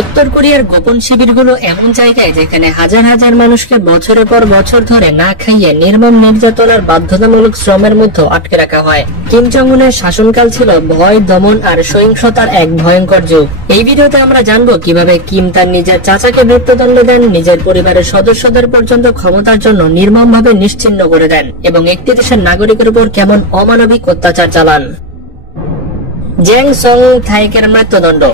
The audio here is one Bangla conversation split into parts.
উত্তর কোরিয়ার গোপন শিবিরগুলো এমন জায়গায় যেখানে হাজার হাজার মানুষকে বছরের পর বছর ধরে না খাইয়ে নির্মম নির্যাতনার বাধ্যতামূলক শ্রমের মধ্যে আটকে রাখা হয়। কিম জং উনের শাসনকাল ছিল ভয়, দমন আর সহিংসতার এক ভয়ঙ্কর যুগ। এই ভিডিওতে আমরা জানবো কিভাবে কিম তার নিজের চাচাকে মৃত্যুদণ্ড দেন, নিজের পরিবারের সদস্যদের পর্যন্ত ক্ষমতার জন্য নির্মমভাবে নিশ্চিহ্ন করে দেন এবং একটি দেশের নাগরিকের উপর কেমন অমানবিক অত্যাচার চালান। জ্যাং সং থাইকের মৃত্যুদণ্ড।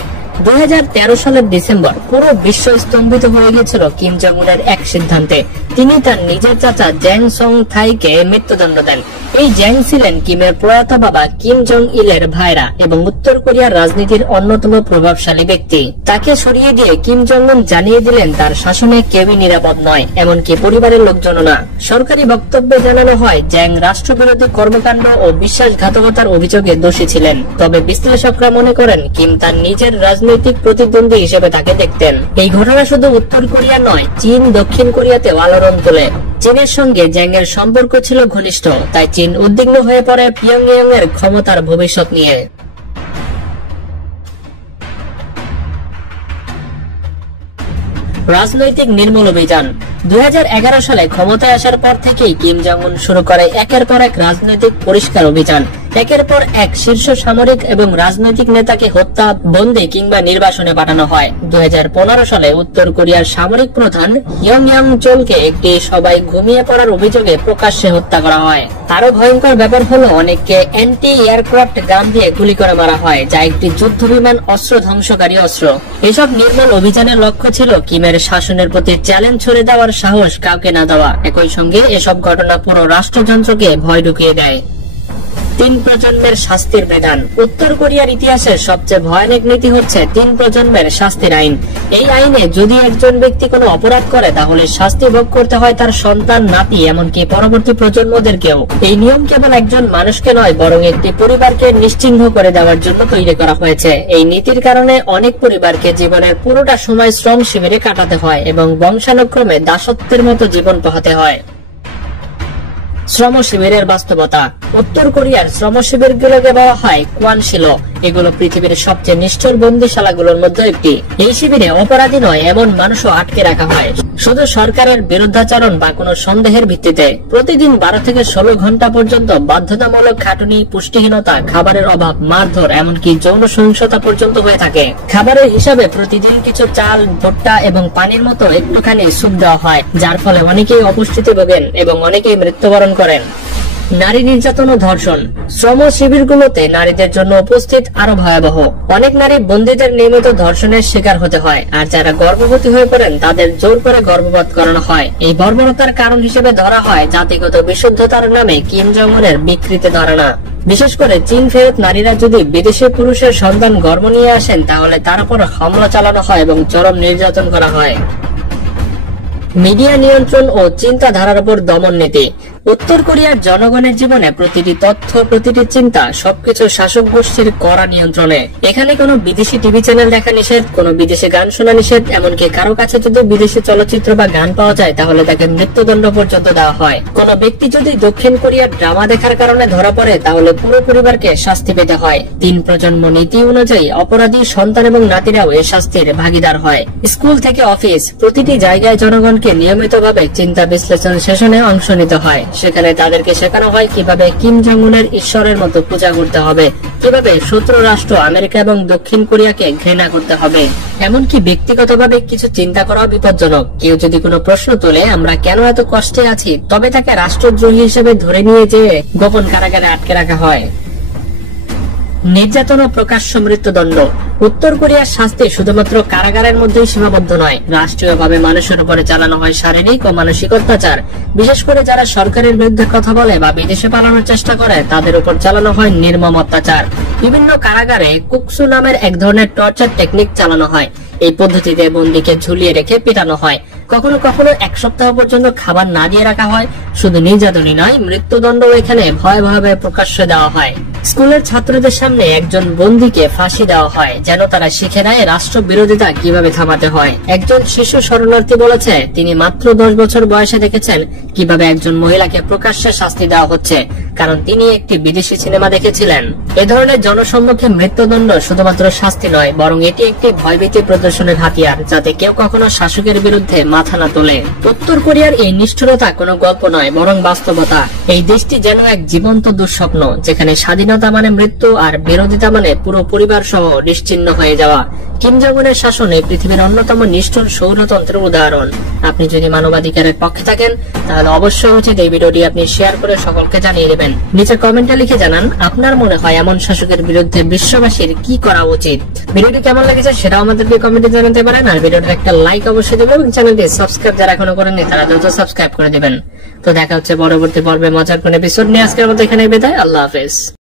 2013 সালের ডিসেম্বর পুরো বিশ্ব স্তম্ভিত হয়ে গেছিল কিম জং উনের এক সিদ্ধান্তে। তিনি তার নিজের চাচা জ্যাং সং থাইকে মৃত্যুদণ্ড দেন। এই জ্যাং ছিলেন কিমের প্রয়াত বাবা কিম জং ইলের ভাইরা এবং উত্তর কোরিয়ার রাজনীতির অন্যতম প্রভাবশালী ব্যক্তি। তাকে সরিয়ে দিয়ে কিম জং উন জানিয়ে দিলেন তার শাসনে কেউই নিরাপদ নয়, এমনকি পরিবারের লোকজনও না। সরকারি বক্তব্যে জানানো হয় জ্যাং রাষ্ট্রবিরোধী কর্মকাণ্ড ও বিশ্বাসঘাতকতার অভিযোগে দোষী ছিলেন। তবে বিশ্লেষকরা মনে করেন কিম তার নিজের রাজনৈতিক প্রতিদ্বন্দ্বী হিসেবে তাকে দেখতেন। এই ঘটনা শুধু উত্তর কোরিয়া নয়, চীন, দক্ষিণ কোরিয়াতেও আলোড়ন তোলে। চীনের সঙ্গে জ্যাং এর সম্পর্ক ছিল ঘনিষ্ঠ, তাই চীন উদ্বিগ্ন হয়ে পড়ে পিয়ংইয়ং এর ক্ষমতার ভবিষ্যৎ নিয়ে। রাজনৈতিক নির্মূল অভিযান। 2011 সালে ক্ষমতায় আসার পর থেকেই কিম জং উন শুরু করে একের পর এক রাজনৈতিক পরিষ্কার অভিযান। একের পর এক শীর্ষ সামরিক এবং রাজনৈতিক নেতাকে হত্যা, বন্দী কিংবা নির্বাসনে পাঠানো হয়। 2015 সালে উত্তর কোরিয়ার সামরিক প্রধান ইয়ং চোলকে একটি সবাই ঘুমিয়ে পড়ার অভিযোগে প্রকাশ্যে হত্যা করা হয়। আরো ভয়ঙ্কর ব্যাপার হলো অনেককে অ্যান্টি এয়ারক্রাফট গান দিয়ে গুলি করে মারা হয়, যা একটি যুদ্ধ বিমান অস্ত্র ধ্বংসকারী অস্ত্র। এসব নির্মূল অভিযানের লক্ষ্য ছিল কিমের শাসনের প্রতি চ্যালেঞ্জ ছড়ে দেওয়ার সাহস কাউকে না দেওয়া। একই সঙ্গে এসব ঘটনা পুরো রাষ্ট্রযন্ত্রকে ভয় ঢুকিয়ে দেয়। 3 প্রজন্মের শাস্তির বিধান। উত্তর কোরিয়ার ইতিহাসের সবচেয়ে ভয়ানক নীতি হচ্ছে 3 প্রজন্মের শাস্তির আইন। এই আইনে যদি একজন ব্যক্তি কোনো অপরাধ করে তাহলে শাস্তি ভোগ করতে হয় তার সন্তান, নাতি, এমনকি পরবর্তী প্রজন্মদেরকেও। এই নিয়ম কেবল একজন মানুষকে নয়, বরং একটি পরিবারকে নিশ্চিহ্ন করে দেওয়ার জন্য তৈরি করা হয়েছে। এই নীতির কারণে অনেক পরিবারকে জীবনের পুরোটা সময় শ্রম শিবিরে কাটাতে হয় এবং বংশানুক্রমে দাসত্বের মতো জীবন পোহাতে হয়। শ্রম শিবিরের বাস্তবতা। উত্তর কোরিয়ার শ্রম শিবিরগুলোকে বলা হয় কোয়ানশিলো। এগুলো পৃথিবীর সবচেয়ে নিষ্ঠুর বন্দিশালাগুলোর মধ্যে একটি। এই শিবিরে অপরাধী নয় এমন মানুষও আটকে রাখা হয় শুধু সরকারের বিরুদ্ধাচরণ বা কোনো সন্দেহের ভিত্তিতে। প্রতিদিন 12 থেকে 16 ঘন্টা পর্যন্ত বাধ্যতামূলক খাটুনি, পুষ্টিহীনতা, খাবারের অভাব, মারধর, এমনকি যৌন সহিংসতা পর্যন্ত হয়ে থাকে। খাবারের হিসাবে প্রতিদিন কিছু চাল, ভুট্টা এবং পানির মতো একটুখানি স্যুপ দেওয়া হয়, যার ফলে অনেকেই অপুষ্টিতে ভোগেন এবং অনেকেই মৃত্যুবরণ করেন। নারী নির্যাতন ও ধর্ষণ। শ্রম শিবিরগুলোতে নারীদের জন্য উপস্থিত আরো ভয়াবহ। অনেক নারী বন্দীদের নিয়মিত ধর্ষণের শিকার হতে হয়, আর যারা গর্ভবতী হয়ে পড়েন তাদের জোর করে গর্ভপাত করানো হয়। এই বর্বরতার কারণ হিসেবে ধরা হয় জাতিগত বিশুদ্ধতার নামে কিম জং উনের বিকৃত ধারণা। বিশেষ করে চীন ফেরত নারীরা যদি বিদেশি পুরুষের সন্তান গর্ভ নিয়ে আসেন তাহলে তার উপর হামলা চালানো হয় এবং চরম নির্যাতন করা হয়। মিডিয়া নিয়ন্ত্রণ ও চিন্তাধারার উপর দমন নীতি। উত্তর কোরিয়ার জনগণের জীবনে প্রতিটি তথ্য, প্রতিটি চিন্তা, সবকিছু শাসক গোষ্ঠীর কড়া নিয়ন্ত্রণে। এখানে কোনো বিদেশি টিভি চ্যানেল দেখা নিষেধ, কোনো বিদেশি গান শোনা নিষেধ, এমনকি কারো কাছে যদি বিদেশি চলচ্চিত্র বা গান পাওয়া যায় তাহলে তাকে মৃত্যুদণ্ড পর্যন্ত দেওয়া হয়। কোনো ব্যক্তি যদি দক্ষিণ কোরিয়ার ড্রামা দেখার কারণে ধরা পড়ে তাহলে পুরো পরিবারকে শাস্তি পেতে হয়। 3 প্রজন্ম নীতি অনুযায়ী অপরাধী সন্তান এবং নাতিরাও এ শাস্তির ভাগিদার হয়। স্কুল থেকে অফিস, প্রতিটি জায়গায় জনগণকে নিয়মিতভাবে চিন্তা বিশ্লেষণ সেশনে অংশ নিতে হয়। সেখানে তাদেরকে শেখানো হয় কিভাবে কিম জং উনের ঈশ্বরের মতো পূজা করতে হবে, কিভাবে শত্রু রাষ্ট্র আমেরিকা এবং দক্ষিণ কোরিয়াকে ঘৃণা করতে হবে। এমনকি ব্যক্তিগতভাবে কিছু চিন্তা করা বিপজ্জনক। কেউ যদি কোনো প্রশ্ন তোলে আমরা কেন এত কষ্টে আছি, তবে তাকে রাষ্ট্রদ্রোহী হিসেবে ধরে নিয়ে যেয়ে গোপন কারাগারে আটকে রাখা হয়। নির্যাতন ও প্রকাশ্য মৃত্যুদণ্ড। উত্তর কোরিয়ার শাস্তি শুধুমাত্র কারাগারের মধ্যেই সীমাবদ্ধ নয়, রাষ্ট্রীয়ভাবে মানুষের উপরে চালানো হয় শারীরিক ও মানসিক অত্যাচার। বিশেষ করে যারা সরকারের বিরুদ্ধে কথা বলে বা বিদেশে পালানোর চেষ্টা করে তাদের উপর চালানো হয় নির্মম অত্যাচার। বিভিন্ন কারাগারে কুকসু নামের এক ধরনের টর্চার টেকনিক চালানো হয়। এই পদ্ধতিতে বন্দীকে ঝুলিয়ে রেখে পিটানো হয়। কখনো কখনো 1 সপ্তাহ পর্যন্ত খাবার না দিয়ে রাখা হয়। শুধু নির্যাতনই নয়, মৃত্যুদণ্ড এখানে ভয়াবহভাবে প্রকাশ্য দেওয়া হয়। স্কুলের ছাত্রদের সামনে একজন বন্দীকে ফাঁসি দেওয়া হয়, যেন তারা শিখে নেয় রাষ্ট্র বিরোধিতা কিভাবে থামাতে হয়। একজন শিশু শরণার্থী বলেছে তিনি মাত্র 10 বছর বয়সে দেখেছেন কিভাবে একজন মহিলাকে প্রকাশ্যে শাস্তি দেওয়া হচ্ছে, কারণ তিনি একটি বিদেশি সিনেমা দেখেছিলেন। এ ধরনের জনসম্মুখে মৃত্যুদণ্ড শুধুমাত্র শাস্তি নয়, বরং এটি একটি ভয়ভীতি প্রদর্শনের হাতিয়ার, যাতে কেউ কখনো শাসকের বিরুদ্ধে মাথা না তোলে। উত্তর কোরিয়ার এই নিষ্ঠুরতা কোনো গল্প নয়, বরং বাস্তবতা। এই দেশটি যেন এক জীবন্ত দুঃস্বপ্ন, যেখানে স্বাধীনতা মানে মৃত্যু আর বিরোধিতা মানে পুরো পরিবার সহ নিশ্চিহ্ন হয়ে যাওয়া। কিম জং উনের শাসন এই পৃথিবীর অন্যতম নিষ্ঠুর স্বৈরতন্ত্রের উদাহরণ। আপনি যদি মানবাধিকারের পক্ষে থাকেন, তাহলে অবশ্যই উচিত এই ভিডিওটি আপনি শেয়ার করে সকলকে জানিয়ে দেবেন। নিচে কমেন্টে লিখে জানান আপনার মনে হয় এমন শাসকের বিরুদ্ধে বিশ্ববাসীর কি করা উচিত। ভিডিওটি কেমন লেগেছে সেটাও আমাদেরকে কমেন্টে জানাতে পারেন। আর ভিডিওটার একটা লাইক অবশ্যই দেবেন এবং চ্যানেলটি সাবস্ক্রাইব যারা এখনো করেননি তারা দ্রুত সাবস্ক্রাইব করে দিবেন। তো দেখা হচ্ছে পরবর্তী পর্বে মজার কোন এপিসোড নিয়ে। আজকের মতো এখানে বিদায়। আল্লাহ হাফেজ।